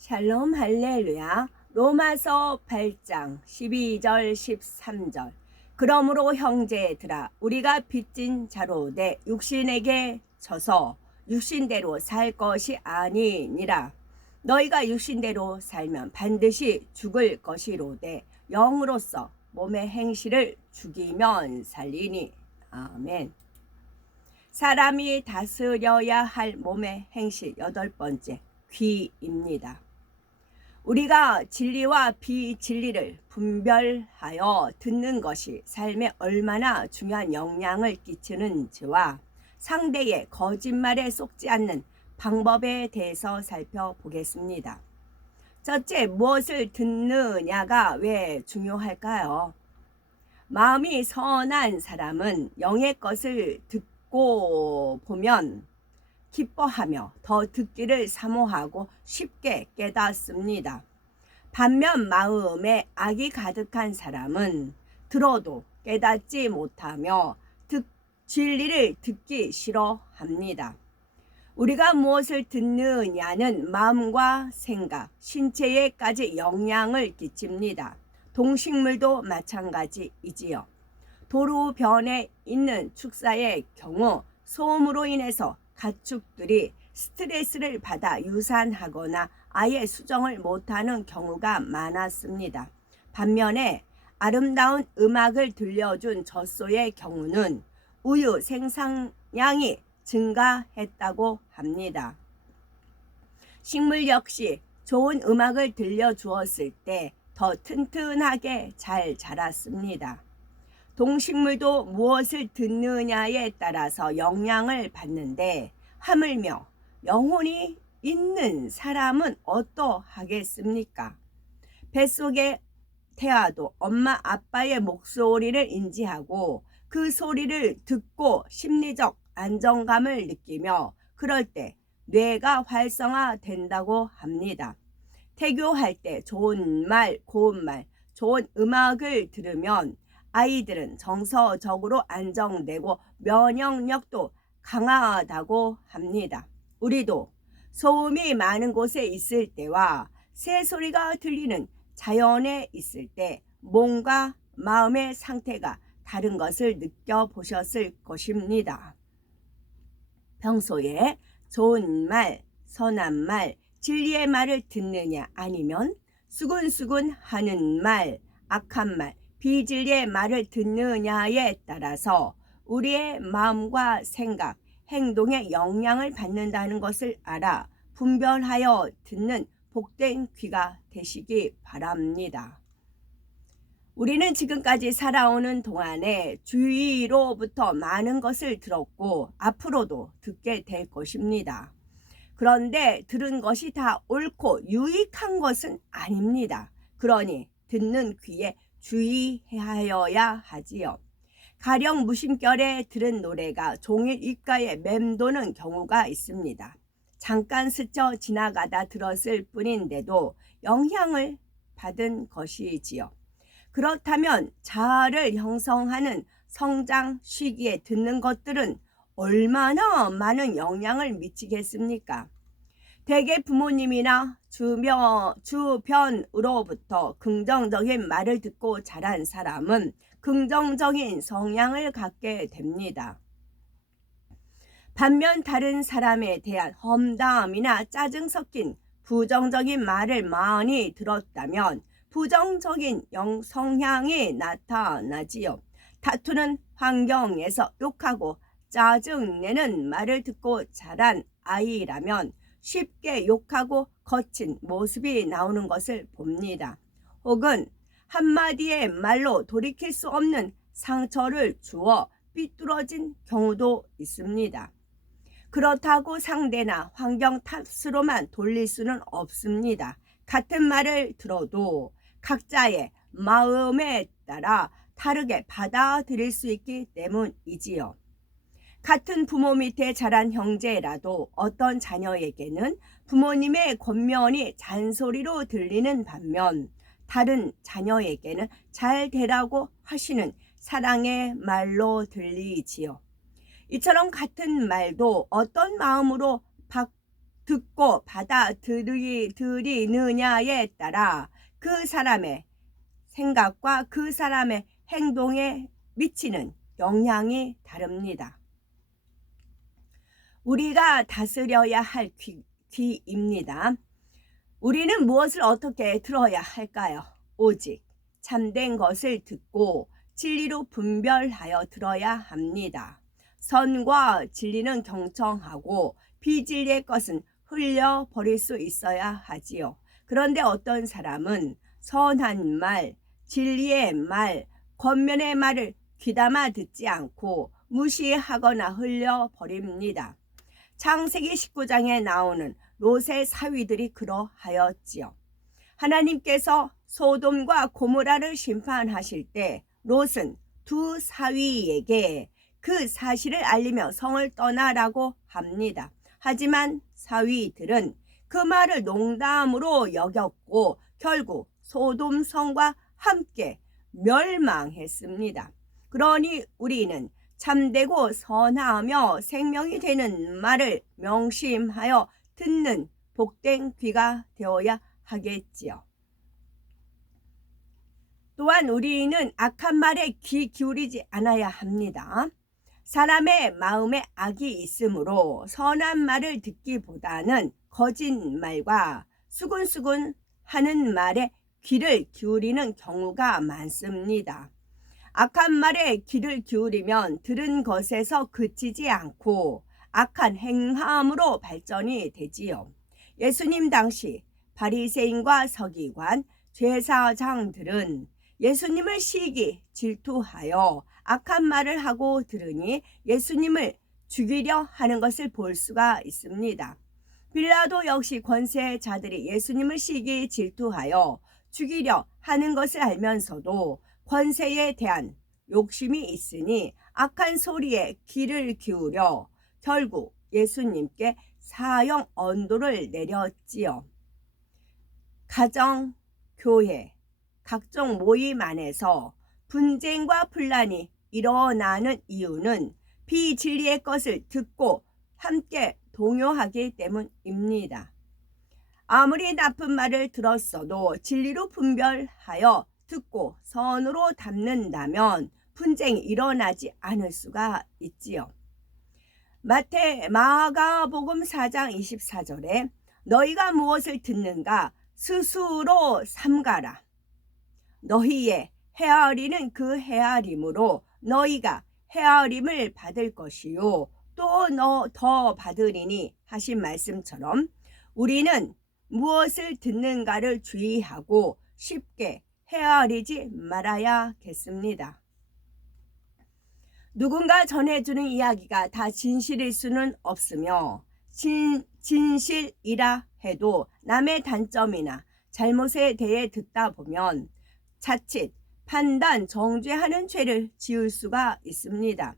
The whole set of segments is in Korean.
샬롬 할렐루야. 로마서 8장 12절 13절. 그러므로 형제들아 우리가 빚진 자로 내 육신에게 져서 육신대로 살 것이 아니니라. 너희가 육신대로 살면 반드시 죽을 것이로되 영으로서 몸의 행실을 죽이면 살리니. 아멘. 사람이 다스려야 할 몸의 행실 8번째, 귀입니다. 우리가 진리와 비진리를 분별하여 듣는 것이 삶에 얼마나 중요한 영향을 끼치는지와 상대의 거짓말에 속지 않는 방법에 대해서 살펴보겠습니다. 첫째, 무엇을 듣느냐가 왜 중요할까요? 마음이 선한 사람은 영의 것을 듣고 보면 기뻐하며 더 듣기를 사모하고 쉽게 깨닫습니다. 반면 마음에 악이 가득한 사람은 들어도 깨닫지 못하며 진리를 듣기 싫어합니다. 우리가 무엇을 듣느냐는 마음과 생각, 신체에까지 영향을 끼칩니다. 동식물도 마찬가지이지요. 도로변에 있는 축사의 경우 소음으로 인해서 가축들이 스트레스를 받아 유산하거나 아예 수정을 못하는 경우가 많았습니다. 반면에 아름다운 음악을 들려준 젖소의 경우는 우유 생산량이 증가했다고 합니다. 식물 역시 좋은 음악을 들려주었을 때 더 튼튼하게 잘 자랐습니다. 동식물도 무엇을 듣느냐에 따라서 영향을 받는데 하물며 영혼이 있는 사람은 어떠하겠습니까? 뱃속의 태아도 엄마 아빠의 목소리를 인지하고 그 소리를 듣고 심리적 안정감을 느끼며 그럴 때 뇌가 활성화된다고 합니다. 태교할 때 좋은 말, 고운 말, 좋은 음악을 들으면 아이들은 정서적으로 안정되고 면역력도 강하다고 합니다. 우리도 소음이 많은 곳에 있을 때와 새소리가 들리는 자연에 있을 때 몸과 마음의 상태가 다른 것을 느껴보셨을 것입니다. 평소에 좋은 말, 선한 말, 진리의 말을 듣느냐 아니면 수근수근 하는 말, 악한 말, 비진리의 말을 듣느냐에 따라서 우리의 마음과 생각, 행동에 영향을 받는다는 것을 알아 분별하여 듣는 복된 귀가 되시기 바랍니다. 우리는 지금까지 살아오는 동안에 주위로부터 많은 것을 들었고 앞으로도 듣게 될 것입니다. 그런데 들은 것이 다 옳고 유익한 것은 아닙니다. 그러니 듣는 귀에 주의하여야 하지요. 가령 무심결에 들은 노래가 종일 입가에 맴도는 경우가 있습니다. 잠깐 스쳐 지나가다 들었을 뿐인데도 영향을 받은 것이지요. 그렇다면 자아를 형성하는 성장 시기에 듣는 것들은 얼마나 많은 영향을 미치겠습니까? 대개 부모님이나 주변으로부터 긍정적인 말을 듣고 자란 사람은 긍정적인 성향을 갖게 됩니다. 반면 다른 사람에 대한 험담이나 짜증 섞인 부정적인 말을 많이 들었다면 부정적인 성향이 나타나지요. 다투는 환경에서 욕하고 짜증내는 말을 듣고 자란 아이라면 쉽게 욕하고 거친 모습이 나오는 것을 봅니다. 혹은 한마디의 말로 돌이킬 수 없는 상처를 주어 삐뚤어진 경우도 있습니다. 그렇다고 상대나 환경 탓으로만 돌릴 수는 없습니다. 같은 말을 들어도 각자의 마음에 따라 다르게 받아들일 수 있기 때문이지요. 같은 부모 밑에 자란 형제라도 어떤 자녀에게는 부모님의 권면이 잔소리로 들리는 반면 다른 자녀에게는 잘 되라고 하시는 사랑의 말로 들리지요. 이처럼 같은 말도 어떤 마음으로 듣고 받아들이느냐에 따라 그 사람의 생각과 그 사람의 행동에 미치는 영향이 다릅니다. 우리가 다스려야 할 귀입니다. 우리는 무엇을 어떻게 들어야 할까요? 오직 참된 것을 듣고 진리로 분별하여 들어야 합니다. 선과 진리는 경청하고 비진리의 것은 흘려버릴 수 있어야 하지요. 그런데 어떤 사람은 선한 말, 진리의 말, 권면의 말을 귀담아 듣지 않고 무시하거나 흘려버립니다. 창세기 19장에 나오는 롯의 사위들이 그러하였지요. 하나님께서 소돔과 고모라를 심판하실 때 롯은 두 사위에게 그 사실을 알리며 성을 떠나라고 합니다. 하지만 사위들은 그 말을 농담으로 여겼고 결국 소돔 성과 함께 멸망했습니다. 그러니 우리는 참되고 선하며 생명이 되는 말을 명심하여 듣는 복된 귀가 되어야 하겠지요. 또한 우리는 악한 말에 귀 기울이지 않아야 합니다. 사람의 마음에 악이 있으므로 선한 말을 듣기보다는 거짓말과 수군수군 하는 말에 귀를 기울이는 경우가 많습니다. 악한 말에 귀를 기울이면 들은 것에서 그치지 않고 악한 행함으로 발전이 되지요. 예수님 당시 바리새인과 서기관, 제사장들은 예수님을 시기 질투하여 악한 말을 하고 들으니 예수님을 죽이려 하는 것을 볼 수가 있습니다. 빌라도 역시 권세자들이 예수님을 시기 질투하여 죽이려 하는 것을 알면서도 권세에 대한 욕심이 있으니 악한 소리에 귀를 기울여 결국 예수님께 사형 언도를 내렸지요. 가정, 교회, 각종 모임 안에서 분쟁과 분란이 일어나는 이유는 비진리의 것을 듣고 함께 동요하기 때문입니다. 아무리 나쁜 말을 들었어도 진리로 분별하여 듣고 선으로 담는다면 분쟁이 일어나지 않을 수가 있지요. 마가복음 4장 24절에 너희가 무엇을 듣는가 스스로 삼가라. 너희의 헤아리는 그 헤아림으로 너희가 헤아림을 받을 것이요 또 더 받으리니 하신 말씀처럼 우리는 무엇을 듣는가를 주의하고 쉽게 헤아리지 말아야겠습니다. 누군가 전해주는 이야기가 다 진실일 수는 없으며 진실이라 해도 남의 단점이나 잘못에 대해 듣다 보면 자칫 판단, 정죄하는 죄를 지을 수가 있습니다.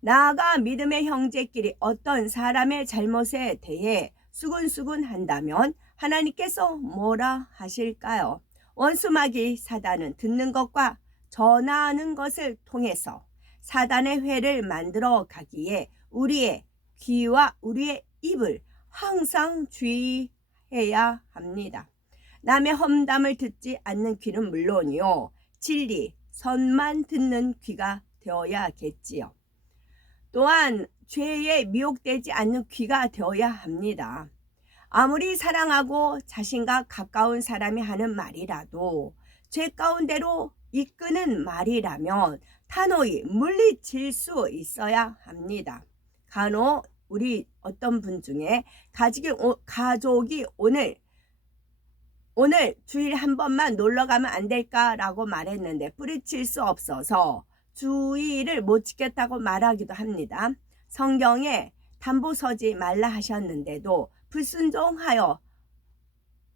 나아가 믿음의 형제끼리 어떤 사람의 잘못에 대해 수군수군 한다면 하나님께서 뭐라 하실까요? 원수마귀 사단은 듣는 것과 전하는 것을 통해서 사단의 회를 만들어 가기에 우리의 귀와 우리의 입을 항상 주의해야 합니다. 남의 험담을 듣지 않는 귀는 물론이요 진리, 선만 듣는 귀가 되어야겠지요. 또한 죄에 미혹되지 않는 귀가 되어야 합니다. 아무리 사랑하고 자신과 가까운 사람이 하는 말이라도 죄 가운데로 이끄는 말이라면 단호히 물리칠 수 있어야 합니다. 간혹 우리 어떤 분 중에 가족이 오늘 주일에 한 번만 놀러 가면 안 될까라고 말했는데 뿌리칠 수 없어서 주의를 못 지켰다고 말하기도 합니다. 성경에 담보 서지 말라 하셨는데도 불순종하여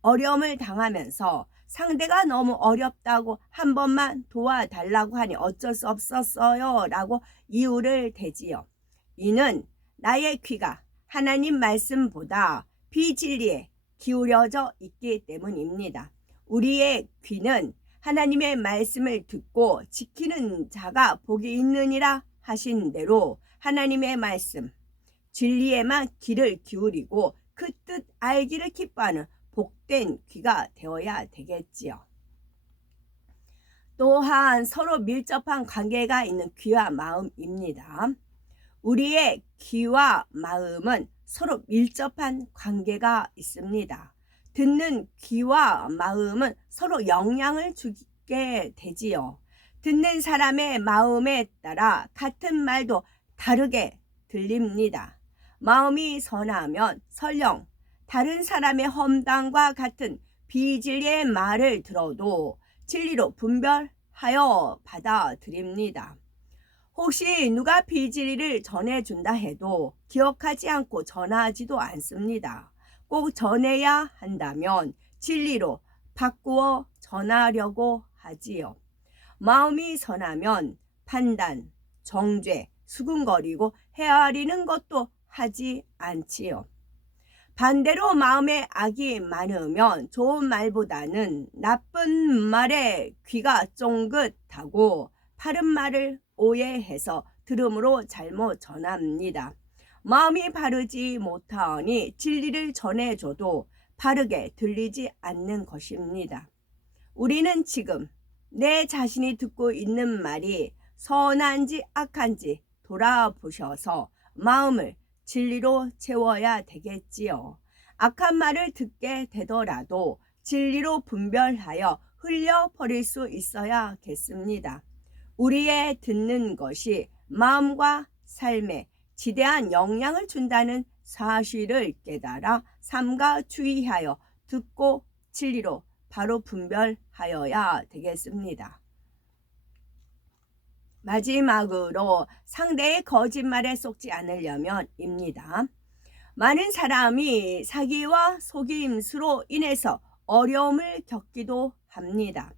어려움을 당하면서 상대가 너무 어렵다고 한 번만 도와달라고 하니 어쩔 수 없었어요 라고 이유를 대지요. 이는 나의 귀가 하나님 말씀보다 비진리에 기울여져 있기 때문입니다. 우리의 귀는 하나님의 말씀을 듣고 지키는 자가 복이 있느니라 하신 대로 하나님의 말씀, 진리에만 귀를 기울이고 그 뜻 알기를 기뻐하는 복된 귀가 되어야 되겠지요. 또한 서로 밀접한 관계가 있는 귀와 마음입니다. 우리의 귀와 마음은 서로 밀접한 관계가 있습니다. 듣는 귀와 마음은 서로 영향을 주게 되지요. 듣는 사람의 마음에 따라 같은 말도 다르게 들립니다. 마음이 선하면 설령 다른 사람의 험담과 같은 비진리의 말을 들어도 진리로 분별하여 받아들입니다. 혹시 누가 비진리를 전해준다 해도 기억하지 않고 전하지도 않습니다. 꼭 전해야 한다면 진리로 바꾸어 전하려고 하지요. 마음이 선하면 판단, 정죄, 수군거리고 헤아리는 것도 하지 않지요. 반대로 마음에 악이 많으면 좋은 말보다는 나쁜 말에 귀가 쫑긋하고 바른 말을 오해해서 들음으로 잘못 전합니다. 마음이 바르지 못하니 진리를 전해줘도 바르게 들리지 않는 것입니다. 우리는 지금 내 자신이 듣고 있는 말이 선한지 악한지 돌아보셔서 마음을 진리로 채워야 되겠지요. 악한 말을 듣게 되더라도 진리로 분별하여 흘려버릴 수 있어야겠습니다. 우리의 듣는 것이 마음과 삶에 지대한 영향을 준다는 사실을 깨달아 삼가 주의하여 듣고 진리로 바로 분별하여야 되겠습니다. 마지막으로 상대의 거짓말에 속지 않으려면입니다. 많은 사람이 사기와 속임수로 인해서 어려움을 겪기도 합니다.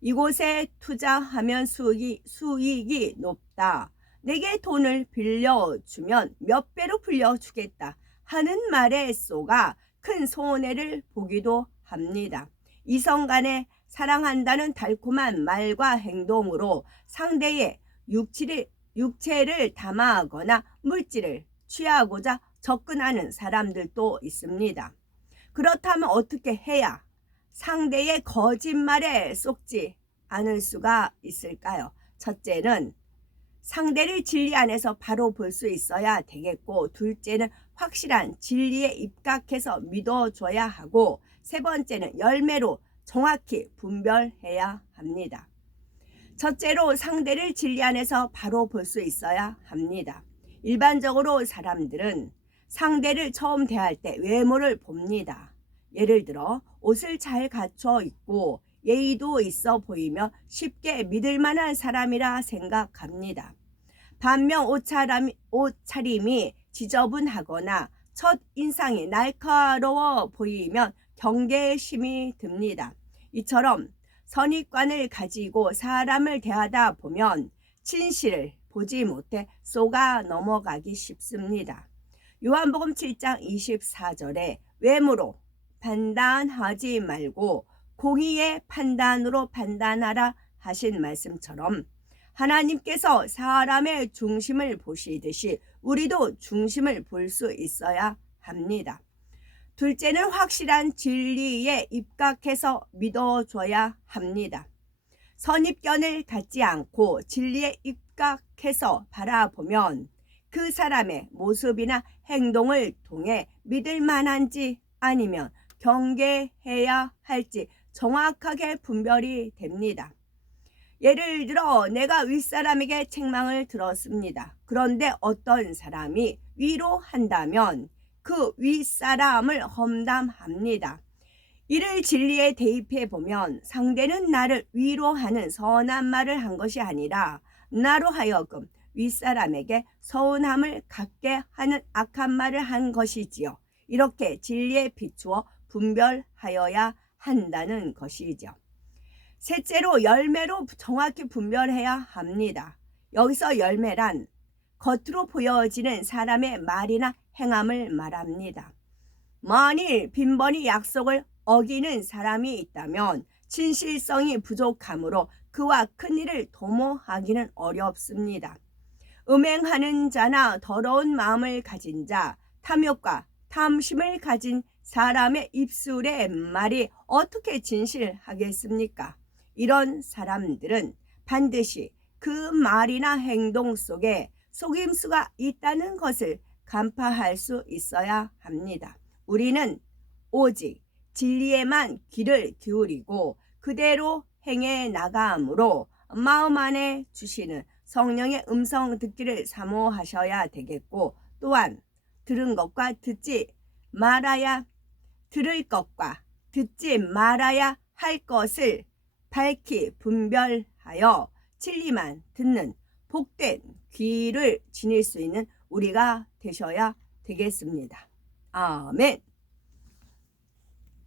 이곳에 투자하면 수익이 높다. 내게 돈을 빌려주면 몇 배로 불려주겠다 하는 말에 속아 큰 손해를 보기도 합니다. 이성 간에 사랑한다는 달콤한 말과 행동으로 상대의 육체를 담아하거나 물질을 취하고자 접근하는 사람들도 있습니다. 그렇다면 어떻게 해야 상대의 거짓말에 속지 않을 수가 있을까요? 첫째는 상대를 진리 안에서 바로 볼 수 있어야 되겠고, 둘째는 확실한 진리에 입각해서 믿어줘야 하고, 세 번째는 열매로 정확히 분별해야 합니다. 첫째로 상대를 진리 안에서 바로 볼 수 있어야 합니다. 일반적으로 사람들은 상대를 처음 대할 때 외모를 봅니다. 예를 들어 옷을 잘 갖춰 입고 예의도 있어 보이며 쉽게 믿을 만한 사람이라 생각합니다. 반면 옷차림이 지저분하거나 첫 인상이 날카로워 보이면 경계심이 듭니다. 이처럼 선입관을 가지고 사람을 대하다 보면 진실을 보지 못해 속아 넘어가기 쉽습니다. 요한복음 7장 24절에 외모로 판단하지 말고 공의의 판단으로 판단하라 하신 말씀처럼 하나님께서 사람의 중심을 보시듯이 우리도 중심을 볼 수 있어야 합니다. 둘째는 확실한 진리에 입각해서 믿어줘야 합니다. 선입견을 갖지 않고 진리에 입각해서 바라보면 그 사람의 모습이나 행동을 통해 믿을 만한지 아니면 경계해야 할지 정확하게 분별이 됩니다. 예를 들어 내가 윗사람에게 책망을 들었습니다. 그런데 어떤 사람이 위로한다면 그 윗사람을 험담합니다. 이를 진리에 대입해 보면 상대는 나를 위로하는 선한 말을 한 것이 아니라 나로 하여금 윗사람에게 서운함을 갖게 하는 악한 말을 한 것이지요. 이렇게 진리에 비추어 분별하여야 한다는 것이죠. 셋째로 열매로 정확히 분별해야 합니다. 여기서 열매란 겉으로 보여지는 사람의 말이나 행함을 말합니다. 만일 빈번히 약속을 어기는 사람이 있다면 진실성이 부족하므로 그와 큰 일을 도모하기는 어렵습니다. 음행하는 자나 더러운 마음을 가진 자, 탐욕과 탐심을 가진 사람의 입술의 말이 어떻게 진실하겠습니까? 이런 사람들은 반드시 그 말이나 행동 속에 속임수가 있다는 것을 간파할 수 있어야 합니다. 우리는 오직 진리에만 귀를 기울이고 그대로 행해 나감으로 마음 안에 주시는 성령의 음성 듣기를 사모하셔야 되겠고, 또한 들은 것과 들을 것과 듣지 말아야 할 것을 밝히 분별하여 진리만 듣는 복된 귀를 지닐 수 있는 우리가 되셔야 되겠습니다. 아멘.